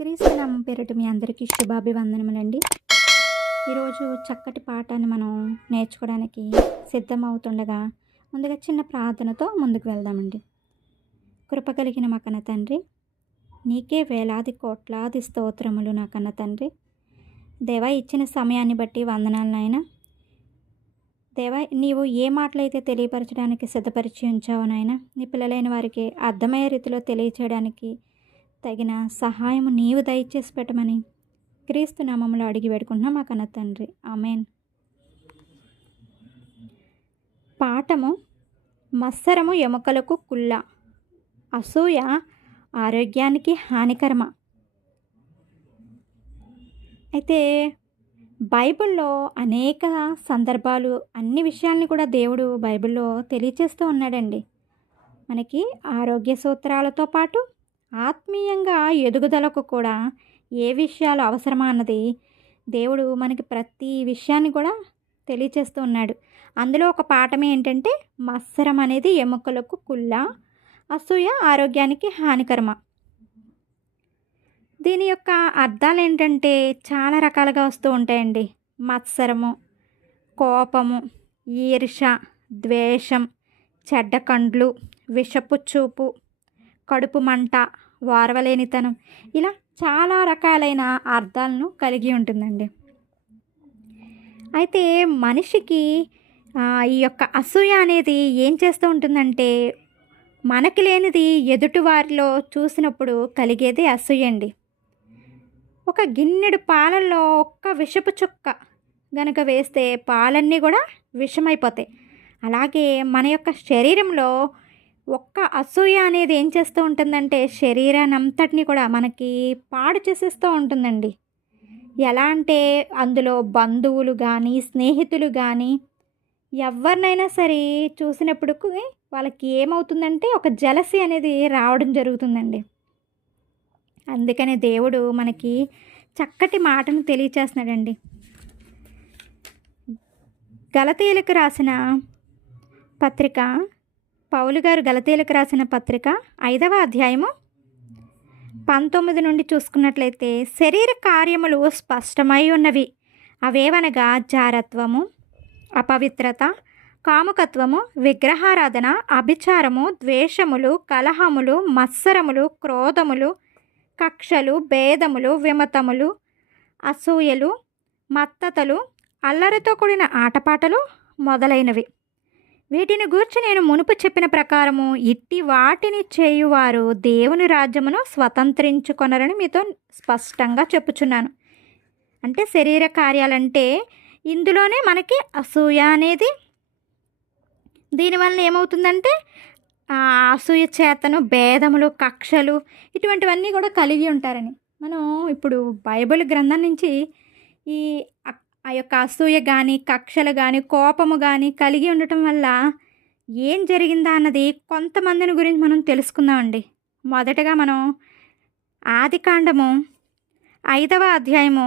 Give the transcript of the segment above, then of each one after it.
క్రీస్తు నామం పేరిట మీ అందరికీ శుభాభివందనములండి. ఈరోజు చక్కటి పాఠాన్ని మనం నేర్చుకోవడానికి సిద్ధమవుతుండగా ముందుగా చిన్న ప్రార్థనతో ముందుకు వెళ్దామండి. కృప కలిగిన మా కన్న తండ్రి నీకే వేలాది కోట్లాది స్తోత్రములు నా కన్న తండ్రి. దేవా ఇచ్చిన సమయాన్ని బట్టి వందనాలు నాయన. దేవా నీవు ఏ మాటలైతే తెలియపరచడానికి సిద్ధపరిచి ఉంచావు నాయన నీ పిల్లలైన వారికి అర్థమయ్యే రీతిలో తెలియచేయడానికి తగిన సహాయం నీవు దయచేసి పెట్టమని క్రీస్తు నామంలో అడిగి పెడుకుంటున్నా మా కన్న తండ్రి. ఆమెన్. పాఠము మత్సరము ఎముకలకు కుళ్ళ. అసూయ ఆరోగ్యానికి హానికరమ. అయితే బైబిల్లో అనేక సందర్భాలు అన్ని విషయాల్ని కూడా దేవుడు బైబిల్లో తెలియచేస్తూ ఉన్నాడండి. మనకి ఆరోగ్య సూత్రాలతో పాటు ఆత్మీయంగా ఎదుగుదలకు కూడా ఏ విషయాలు అవసరమా అన్నది దేవుడు మనకి ప్రతి విషయాన్ని కూడా తెలియచేస్తూ ఉన్నాడు. అందులో ఒక పాఠం ఏంటంటే మత్సరం అనేది ఎముకలకు కుళ్ళ అసూయ ఆరోగ్యానికి హానికరమ. దీని యొక్క అర్థాలు ఏంటంటే చాలా రకాలుగా వస్తూ ఉంటాయండి. మత్సరము కోపము ఈర్ష ద్వేషం చెడ్డ కండ్లు విషపు చూపు కడుపు మంట వారవలేనితనం ఇలా చాలా రకాలైన అర్థాలను కలిగి ఉంటుందండి. అయితే మనిషికి ఈ యొక్క అసూయ అనేది ఏం చేస్తూ ఉంటుందంటే మనకి లేనిది ఎదుటి వారిలో చూసినప్పుడు కలిగేది అసూయ అండి. ఒక గిన్నెడు పాలల్లో ఒక్క విషపు చుక్క గనక వేస్తే పాలన్నీ కూడా విషమైపోతాయి. అలాగే మన యొక్క శరీరంలో ఒక్క అసూయ అనేది ఏం చేస్తూ ఉంటుందంటే శరీరాన్ని అంతటిని కూడా మనకి పాడు చేసేస్తూ ఉంటుందండి. ఎలా అంటే అందులో బంధువులు కానీ స్నేహితులు కానీ ఎవరినైనా సరే చూసినప్పుడు వాళ్ళకి ఏమవుతుందంటే ఒక జలసి అనేది రావడం జరుగుతుందండి. అందుకనే దేవుడు మనకి చక్కటి మాటను తెలియచేస్తున్నాడండి. గలతీలకు రాసిన పత్రిక పౌలు గారు గలతీలకు రాసిన పత్రిక ఐదవ అధ్యాయము పంతొమ్మిది నుండి చూసుకున్నట్లయితే శరీర కార్యములు స్పష్టమై ఉన్నవి. అవేవనగా? జారత్వము అపవిత్రత కాముకత్వము విగ్రహారాధన అభిచారము ద్వేషములు కలహములు మత్సరములు క్రోధములు కక్షలు భేదములు విమతములు అసూయలు మత్తతలు అల్లరితో కూడిన ఆటపాటలు మొదలైనవి. వీటిని గూర్చి నేను మునుపు చెప్పిన ప్రకారము ఇట్టి వాటిని చేయువారు దేవుని రాజ్యమును స్వతంత్రించుకొనరని మీతో స్పష్టంగా చెప్పుచున్నాను. అంటే శరీర కార్యాలంటే ఇందులోనే మనకి అసూయ అనేది దీనివల్ల ఏమవుతుందంటే అసూయ చేతను భేదములు కక్షలు ఇటువంటివన్నీ కూడా కలిగి ఉంటారని. మనం ఇప్పుడు బైబిల్ గ్రంథం నుంచి ఈ ఆ యొక్క అసూయ కానీ కక్షలు కానీ కోపము కానీ కలిగి ఉండటం వల్ల ఏం జరిగిందా అన్నది కొంతమందిని గురించి మనం తెలుసుకుందామండి. మొదటగా మనం ఆదికాండము ఐదవ అధ్యాయము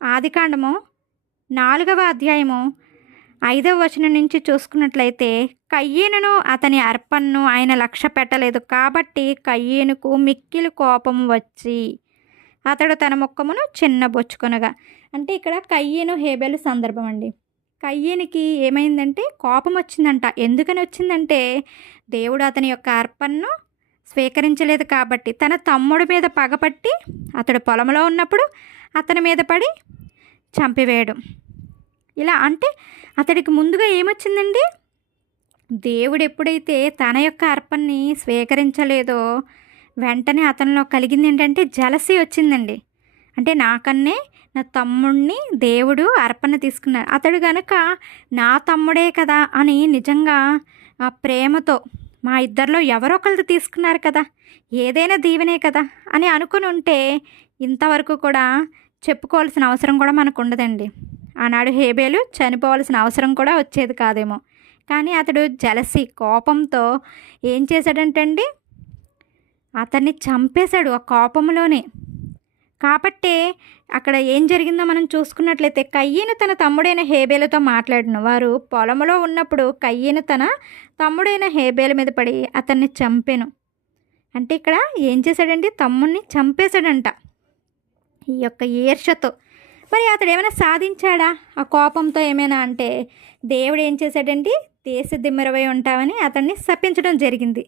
ఆదికాండము నాలుగవ అధ్యాయము ఐదవ వచనం నుంచి చూసుకున్నట్లయితే కయ్యేనును అతని అర్పణను ఆయన లక్ష్య పెట్టలేదు కాబట్టి కయ్యేనుకు మిక్కిలి కోపం వచ్చి అతడు తన ముఖమును చిన్నబొచ్చుకొనగా అంటే ఇక్కడ కయ్యేను హేబెలు సందర్భం అండి. కయ్యేనికి ఏమైందంటే కోపం వచ్చిందంట. ఎందుకని వచ్చిందంటే దేవుడు అతని యొక్క అర్పణను స్వీకరించలేదు కాబట్టి తన తమ్ముడి మీద పగపట్టి అతడు పొలంలో ఉన్నప్పుడు అతని మీద పడి చంపివేయడం. ఇలా అంటే అతడికి ముందుగా ఏమొచ్చిందండి? దేవుడు ఎప్పుడైతే తన యొక్క అర్పణని స్వీకరించలేదో వెంటనే అతనిలో కలిగింది ఏంటంటే జలసి వచ్చిందండి. అంటే నాకన్నే నా తమ్ముడిని దేవుడు అర్పణ తీసుకున్నారు. అతడు గనక నా తమ్ముడే కదా అని నిజంగా ఆ ప్రేమతో మా ఇద్దరిలో ఎవరో ఒకరిది తీసుకున్నారు కదా ఏదైనా దీవెనే కదా అని అనుకుని ఉంటే ఇంతవరకు కూడా చెప్పుకోవాల్సిన అవసరం కూడా మనకు ఉండదండి ఆనాడు హేబేలు చనిపోవాల్సిన అవసరం కూడా వచ్చేది కాదేమో. కానీ అతడు జలసి కోపంతో ఏం చేశాడంటండి అతన్ని చంపేశాడు ఆ కోపంలోనే. కాబట్టే అక్కడ ఏం జరిగిందో మనం చూసుకున్నట్లయితే కయ్యను తన తమ్ముడైన హేబేలతో మాట్లాడిన వారు పొలంలో ఉన్నప్పుడు కయ్యను తన తమ్ముడైన హేబేల మీద పడి అతన్ని చంపాను. అంటే ఇక్కడ ఏం చేశాడండి తమ్ముడిని చంపేశాడంట ఈ యొక్క ఈర్షతో మరి అతడు ఏమైనా సాధించాడా? ఆ కోపంతో ఏమైనా అంటే దేవుడు ఏం చేశాడండి దేశ దిమ్మరవై ఉంటామని అతన్ని శపించడం జరిగింది.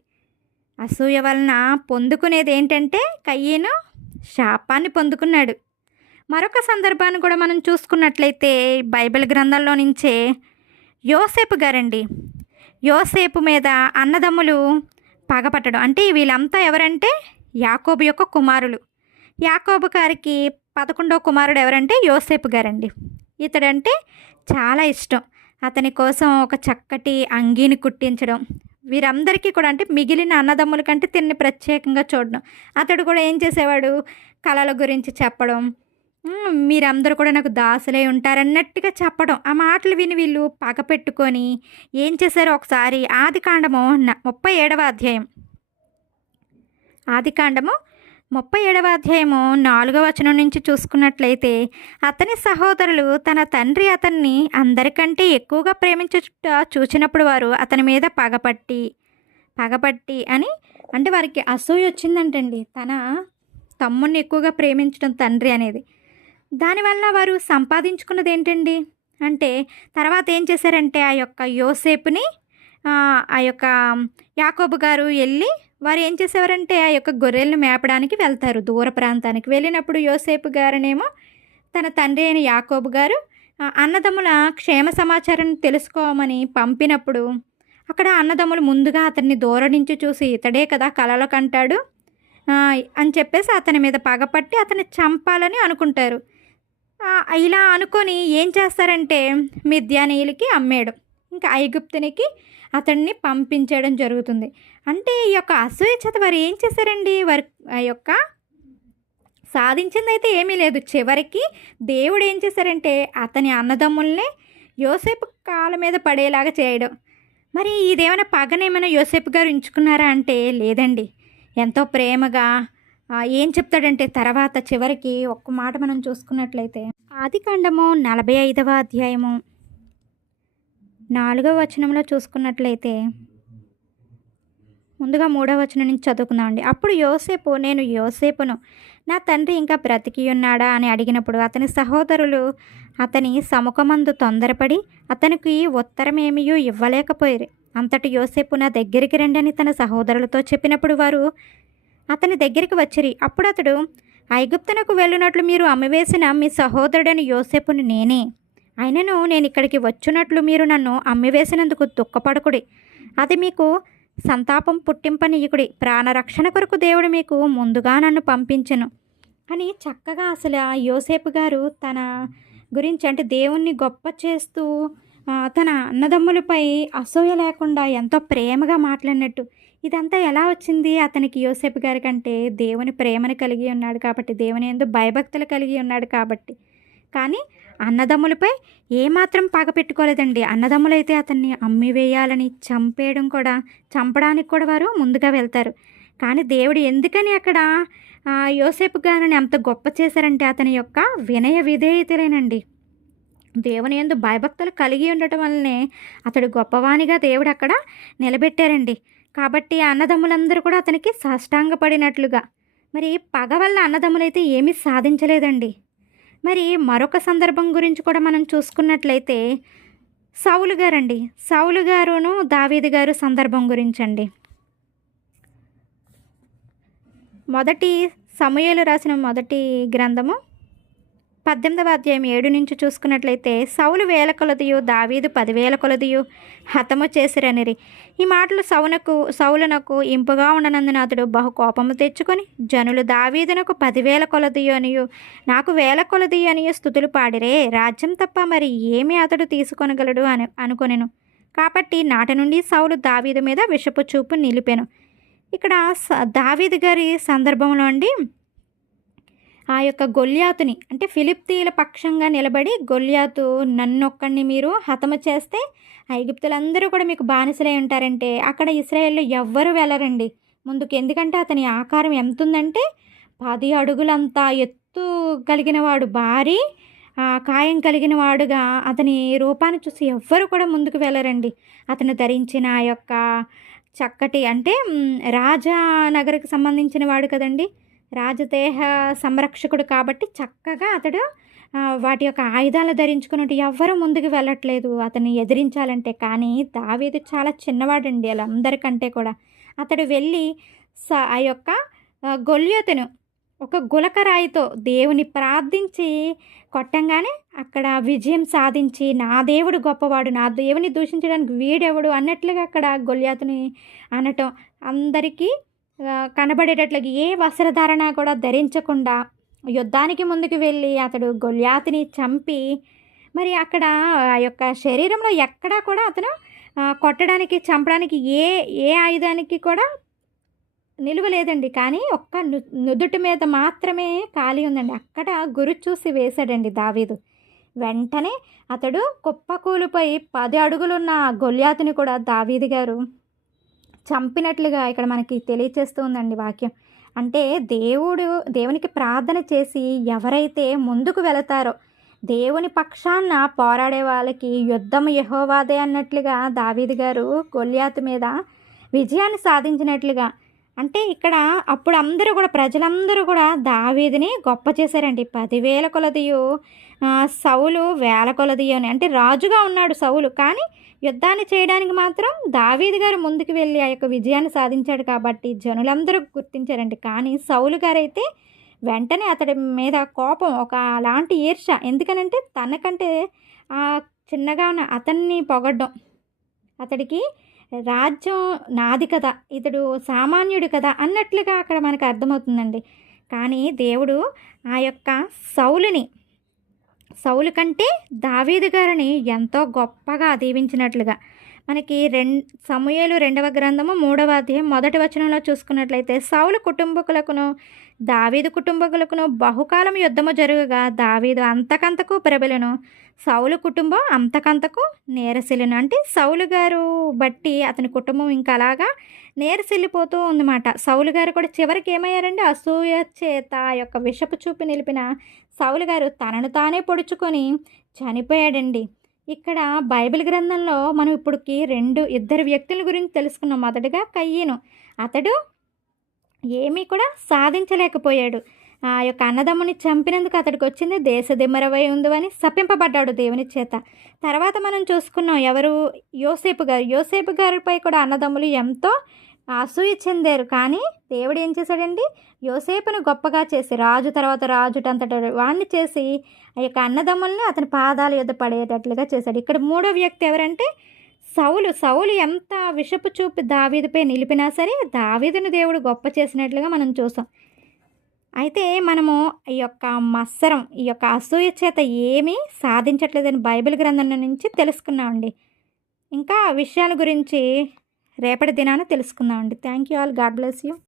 అసూయ వలన పొందుకునేది ఏంటంటే కయ్యను శాపాన్ని పొందుకున్నాడు. మరొక సందర్భాన్ని కూడా మనం చూసుకున్నట్లయితే బైబిల్ గ్రంథంలో నుంచే యోసేపు గారండి. యోసేపు మీద అన్నదమ్ములు పగపట్టడం. అంటే వీళ్ళంతా ఎవరంటే యాకోబు యొక్క కుమారులు. యాకోబు గారికి పదకొండో కుమారుడు ఎవరంటే యోసేపు గారండి. ఇతడంటే చాలా ఇష్టం. అతని కోసం ఒక చక్కటి అంగీని కుట్టించడం. వీరందరికీ కూడా అంటే మిగిలిన అన్నదమ్ముల కంటే తిన్ని ప్రత్యేకంగా చూడడం. అతడు కూడా ఏం చేసేవాడు? కళల గురించి చెప్పడం. మీరందరూ కూడా నాకు దాసులై ఉంటారన్నట్టుగా చెప్పడం. ఆ మాటలు విని వీళ్ళు పగ పెట్టుకొని ఏం చేశారో ఒకసారి ఆది కాండము న- ముప్పై ఏడవ అధ్యాయం. ఆది కాండము ముప్పై ఏడవ అధ్యాయము నాలుగవ వచనం నుంచి చూసుకున్నట్లయితే అతని సహోదరులు తన తండ్రి అతన్ని అందరికంటే ఎక్కువగా ప్రేమించుట చూచినప్పుడు వారు అతని మీద పగపట్టి పగపట్టి అని అంటే వారికి అసూయ వచ్చిందంటండి. తన తమ్ముడిని ఎక్కువగా ప్రేమించడం తండ్రి అనేది. దానివల్ల వారు సంపాదించుకున్నది ఏంటండి? అంటే తర్వాత ఏం చేశారంటే ఆ యొక్క యోసేపుని ఆ, ఆ యొక్క యాకోబు గారు వెళ్ళి వారు ఏం చేసేవారంటే ఆ యొక్క గొర్రెలను మేపడానికి వెళ్తారు. దూర ప్రాంతానికి వెళ్ళినప్పుడు యోసేపు గారనేమో తన తండ్రి అయిన యాకోబు గారు అన్నదమ్ముల క్షేమ సమాచారం తెలుసుకోమని పంపినప్పుడు అక్కడ అన్నదమ్ములు ముందుగా అతన్ని దూరం నుంచి చూసి ఇతడే కదా కలలో కంటాడు అని చెప్పేసి అతని మీద పగపట్టి అతన్ని చంపాలని అనుకుంటారు. ఇలా అనుకొని ఏం చేస్తారంటే మిద్యానీయులకి అమ్మేయడం. ఇంకా ఐగుప్తునికి అతన్ని పంపించడం జరుగుతుంది. అంటే ఈ యొక్క అసూయ చేత వారు ఏం చేశారండి? వారి ఆ యొక్క సాధించింది అయితే ఏమీ లేదు. చివరికి దేవుడు ఏం చేశారంటే అతని అన్నదమ్ముల్ని యోసేపు కాళ్ళ మీద పడేలాగా చేయడం. మరి ఇదేమైనా పగనేమైనా యోసేపు గారు ఉంచుకున్నారా అంటే లేదండి. ఎంతో ప్రేమగా ఏం చెప్తాడంటే తర్వాత చివరికి ఒక్క మాట మనం చూసుకున్నట్లయితే ఆది కాండము నలభై ఐదవ అధ్యాయము నాలుగవ వచనంలో చూసుకున్నట్లయితే ముందుగా మూడవ వచనం నుంచి చదువుకుందామండి. అప్పుడు యోసేపు నేను యోసేపును నా తండ్రి ఇంకా బ్రతికి ఉన్నాడా? అని అడిగినప్పుడు అతని సహోదరులు అతని సముఖమందు తొందరపడి అతనికి ఉత్తరమేమియో ఇవ్వలేకపోయారు. అంతటి యోసేపు నా దగ్గరికి రండి అని తన సహోదరులతో చెప్పినప్పుడు వారు అతని దగ్గరికి వచ్చిరి. అప్పుడు అతడు ఐగుప్తునకు వెళ్ళినట్లు మీరు అమ్మివేసిన మీ సహోదరుడని యోసేపుని నేనే. అయినను నేను ఇక్కడికి వచ్చినట్లు మీరు నన్ను అమ్మివేసినందుకు దుఃఖపడకుడి. అది మీకు సంతాపం పుట్టింపనీయకుడి ప్రాణరక్షణ కొరకు దేవుడు మీకు ముందుగా నన్ను పంపించను. అని చక్కగా అసలు యోసేపు గారు తన గురించి అంటే దేవుణ్ణి గొప్ప చేస్తూ తన అన్నదమ్ములపై అసూయ లేకుండా ఎంతో ప్రేమగా మాట్లాడినట్టు. ఇదంతా ఎలా వచ్చింది? అతనికి యోసేపు గారి కంటే దేవుని ప్రేమను కలిగి ఉన్నాడు కాబట్టి దేవుని ఎందు భయభక్తులు కలిగి ఉన్నాడు కాబట్టి. కానీ అన్నదమ్ములపై ఏమాత్రం పగ పెట్టుకోలేదండి. అన్నదమ్ములైతే అతన్ని అమ్మివేయాలని చంపేయడం కూడా చంపడానికి కూడా వారు ముందుగా వెళ్తారు. కానీ దేవుడు ఎందుకని అక్కడ యోసేపు గారిని అంత గొప్ప చేశారంటే అతని యొక్క వినయ విధేయతలేనండి. దేవుని ఎందు భయభక్తులు కలిగి ఉండటం వల్లనే అతడు గొప్పవానిగా దేవుడు అక్కడ నిలబెట్టారండి. కాబట్టి అన్నదమ్ములందరూ కూడా అతనికి సాష్టాంగపడినట్లుగా. మరి పగ వల్ల అన్నదమ్ములైతే ఏమీ సాధించలేదండి. మరి మరొక సందర్భం గురించి కూడా మనం చూసుకున్నట్లయితే సౌలు గారండి. సౌలు గారును దావీదు గారు సందర్భం గురించండి. మొదటి సమయాలు రాసిన మొదటి గ్రంథము పద్దెనిమిదవ అధ్యాయం ఏడు నుంచి చూసుకున్నట్లయితే సౌలు వేల కొలదియు దావీదు పదివేల కొలదియు హతము చేసిరనిరి. ఈ మాటలు సౌనకు సౌలనకు ఇంపుగా ఉండనందున అతడు బహు కోపము తెచ్చుకొని జనులు దావీదునకు పదివేల కొలదియు అనియు నాకు వేల కొలదియు అనియు స్థుతులు పాడిరే రాజ్యం తప్ప మరి ఏమి అతడు తీసుకొనగలడు అని అనుకొనెను. కాబట్టి నాటి నుండి సౌలు దావీదు మీద విషపు చూపు నిలిపెను. ఇక్కడ స- దావీదు గారి సందర్భంలో అండి ఆ యొక్క గొల్యాతుని అంటే ఫిలిప్తీల పక్షంగా నిలబడి గొల్యాతు నన్నొక్కడిని మీరు హతము చేస్తే ఐగుప్తులందరూ కూడా మీకు బానిసలై ఉంటారంటే అక్కడ ఇస్రాయేల్లో ఎవ్వరు వెళ్ళరండి. ముందుకు ఎందుకంటే అతని ఆకారం ఎంత ఉందంటే పది అడుగులంతా ఎత్తు కలిగినవాడు భారీ కాయం కలిగిన వాడుగా అతని రూపాన్ని చూసి ఎవ్వరు కూడా ముందుకు వెళ్ళరండి. అతను ధరించిన ఆ యొక్క చక్కటి అంటే రాజా నగరకు సంబంధించిన వాడు కదండి. రాజదేహ సంరక్షకుడు కాబట్టి చక్కగా అతడు వాటి యొక్క ఆయుధాలు ధరించుకున్నట్టు ఎవ్వరూ ముందుకు వెళ్ళట్లేదు. అతన్ని ఎదిరించాలంటే కానీ దావీదు చాలా చిన్నవాడండి అలా అందరికంటే కూడా. అతడు వెళ్ళి స ఆ యొక్క గొల్యతను ఒక గులకరాయితో దేవుని ప్రార్థించి కొట్టంగానే అక్కడ విజయం సాధించి నా దేవుడు గొప్పవాడు నా దేవుని దూషించడానికి వీడెవడు అన్నట్లుగా అక్కడ గొల్యాతుని అనటం అందరికీ కనబడేటట్లు కనబడేటట్లుగా ఏ వస్త్రధారణ కూడా ధరించకుండా యుద్ధానికి ముందుకు వెళ్ళి అతడు గొల్యాతిని చంపి మరి అక్కడ ఆ యొక్క శరీరంలో ఎక్కడా కూడా అతను కొట్టడానికి చంపడానికి ఏ ఏ ఆయుధానికి కూడా నిలువ లేదండి. కానీ ఒక్క ను నుదుటి మీద మాత్రమే ఖాళీ ఉందండి. అక్కడ గురు చూసి వేశాడండి దావీదు. వెంటనే అతడు కుప్పకూలిపోయి పది అడుగులున్న గొల్యాతిని కూడా దావీదు గారు చంపినట్లుగా ఇక్కడ మనకి తెలియచేస్తుందండి వాక్యం. అంటే దేవుడు దేవునికి ప్రార్థన చేసి ఎవరైతే ముందుకు వెళతారో దేవుని పక్షాన పోరాడే వాళ్ళకి యుద్ధం యహోవాదే అన్నట్లుగా దావీది గారు గొల్యాతు మీద విజయాన్ని సాధించినట్లుగా అంటే ఇక్కడ అప్పుడు అందరూ కూడా ప్రజలందరూ కూడా దావీదిని గొప్ప చేశారండి. పదివేల కొలదియు సౌలు వేల కొలదియు అని. అంటే రాజుగా ఉన్నాడు సౌలు. కానీ యుద్ధాన్ని చేయడానికి మాత్రం దావీది గారు ముందుకు వెళ్ళి ఆ యొక్క విజయాన్ని సాధించాడు కాబట్టి జనులందరూ గుర్తించారండి. కానీ సౌలు గారైతే వెంటనే అతడి మీద కోపం ఒక అలాంటి ఈర్ష. ఎందుకనంటే తనకంటే ఆ చిన్నగా ఉన్న అతన్ని పొగడ్డం. అతడికి రాజ్యం నాది కదా ఇతడు సామాన్యుడు కదా అన్నట్లుగా అక్కడ మనకు అర్థమవుతుందండి. కానీ దేవుడు ఆ యొక్క సౌలుని సౌలు కంటే దావీదు గారిని ఎంతో గొప్పగా దీవించినట్లుగా మనకి రెం సమూయేలు రెండవ గ్రంథము మూడవ అధ్యాయం మొదటి వచనంలో చూసుకున్నట్లయితే సౌలు కుటుంబకులకును దావీదు కుటుంబకులకును బహుకాలం యుద్ధము జరుగుగా దావీదు అంతకంతకు ప్రబలను. సౌలు కుటుంబం అంతకంతకు నేరసిల్లను. అంటే సౌలు గారు బట్టి అతని కుటుంబం ఇంకా అలాగా నేరసిల్లిపోతూ ఉందన్నమాట. సౌలు గారు కూడా చివరికి ఏమయ్యారండి? అసూయ చేత యొక్క విషపు చూపు నిలిపిన సౌలు గారు తనను తానే పొడుచుకొని చనిపోయాడండి. ఇక్కడ బైబిల్ గ్రంథంలో మనం ఇప్పటికి రెండు ఇద్దరు వ్యక్తుల గురించి తెలుసుకున్నాం. మొదటగా కయ్యను. అతడు ఏమీ కూడా సాధించలేకపోయాడు. ఆ యొక్క అన్నదమ్ముని చంపినందుకు అతడికి వచ్చింది దేశదిమ్మరవై ఉందని శపింపబడ్డాడు దేవుని చేత. తర్వాత మనం చూసుకున్నాం ఎవరు? యోసేపు గారు. యోసేపు గారిపై కూడా అన్నదమ్ములు ఎంతో అసూయ చెందారు కానీ దేవుడు ఏం చేశాడండి? యోసేపును గొప్పగా చేసి రాజు తర్వాత రాజుటంతట వాణ్ణి చేసి ఆ యొక్క అన్నదమ్ముల్ని అతని పాదాల యుద్ధ పడేటట్లుగా చేశాడు. ఇక్కడ మూడో వ్యక్తి ఎవరంటే సౌలు. సౌలు ఎంత విషపు చూపు దావీదుపై నిలిపినా సరే దావీదును దేవుడు గొప్ప చేసినట్లుగా మనం చూసాం. అయితే మనము ఈ యొక్క మత్సరం ఈ యొక్క అసూయ చేత ఏమీ సాధించట్లేదని బైబిల్ గ్రంథం నుంచి తెలుసుకున్నామండి. ఇంకా విషయాల గురించి రేపటి దినాన తెలుసుకుందామండి. Thank you all God bless you